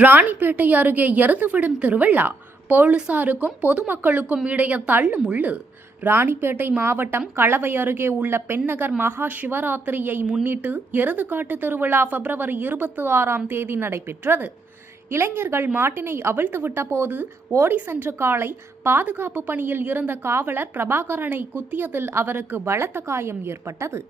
ராணிப்பேட்டை அருகே எருதுவிடும் திருவிழா, போலீசாருக்கும் பொதுமக்களுக்கும் இடையே தள்ளுமுள்ளு. ராணிப்பேட்டை மாவட்டம் களவை அருகே உள்ள பெண்ணகர் மகா சிவராத்திரியை முன்னிட்டு எருதுகாட்டு திருவிழா பிப்ரவரி 26 நடைபெற்றது. இளைஞர்கள் மாட்டினை அவிழ்த்துவிட்ட போது ஓடி சென்ற காளை பாதுகாப்பு பணியில் இருந்த காவலர் பிரபாகரனை குத்தியதில் அவருக்கு பலத்த காயம் ஏற்பட்டது.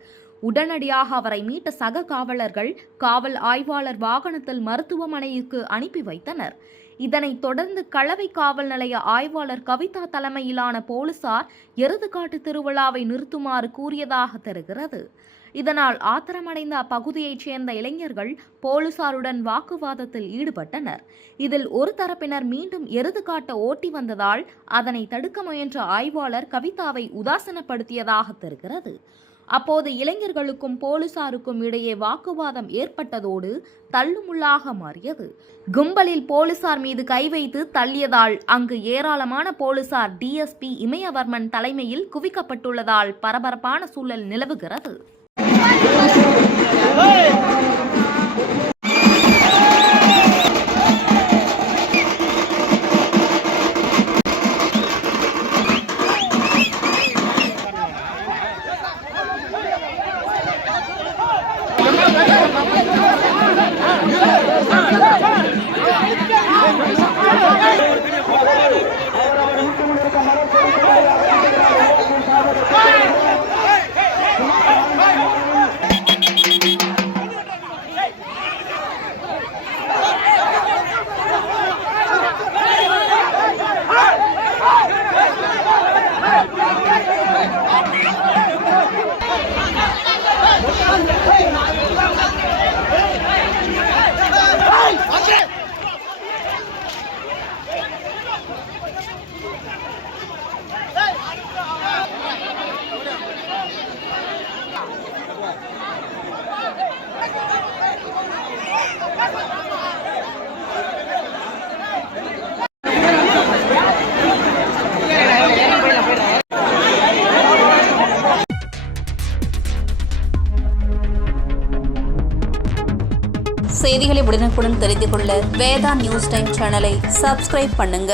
உடனடியாக அவரை மீட்ட சக காவலர்கள் காவல் ஆய்வாளர் வாகனத்தில் மருத்துவமனைக்கு அனுப்பி வைத்தனர். இதனைத் தொடர்ந்து களவை காவல் நிலைய ஆய்வாளர் கவிதா தலைமையிலான போலீசார் எருதுகாட்டு திருவிழாவை நிறுத்துமாறு கூறியதாக தெரிகிறது. இதனால் ஆத்திரமடைந்த அப்பகுதியைச் சேர்ந்த இளைஞர்கள் போலீசாருடன் வாக்குவாதத்தில் ஈடுபட்டனர். இதில் ஒரு தரப்பினர் மீண்டும் எருதுகாட்ட ஓட்டி வந்ததால் அதனை தடுக்க முயன்ற ஆய்வாளர் கவிதாவை உதாசீனப்படுத்தியதாக தெரிகிறது. அப்போது இளைஞர்களுக்கும் போலீசாருக்கும் இடையே வாக்குவாதம் ஏற்பட்டதோடு தள்ளுமுள்ளாக மாறியது. கும்பலில் போலீசார் மீது கை வைத்து தள்ளியதால் அங்கு ஏராளமான போலீசார் டிஎஸ்பி இமயவர்மன் தலைமையில் குவிக்கப்பட்டுள்ளதால் பரபரப்பான சூழல் நிலவுகிறது. செய்திகளை உடனுக்குடன் தெரிந்து கொள்ள வேதா நியூஸ் டைம் சேனலை சப்ஸ்கிரைப் பண்ணுங்க.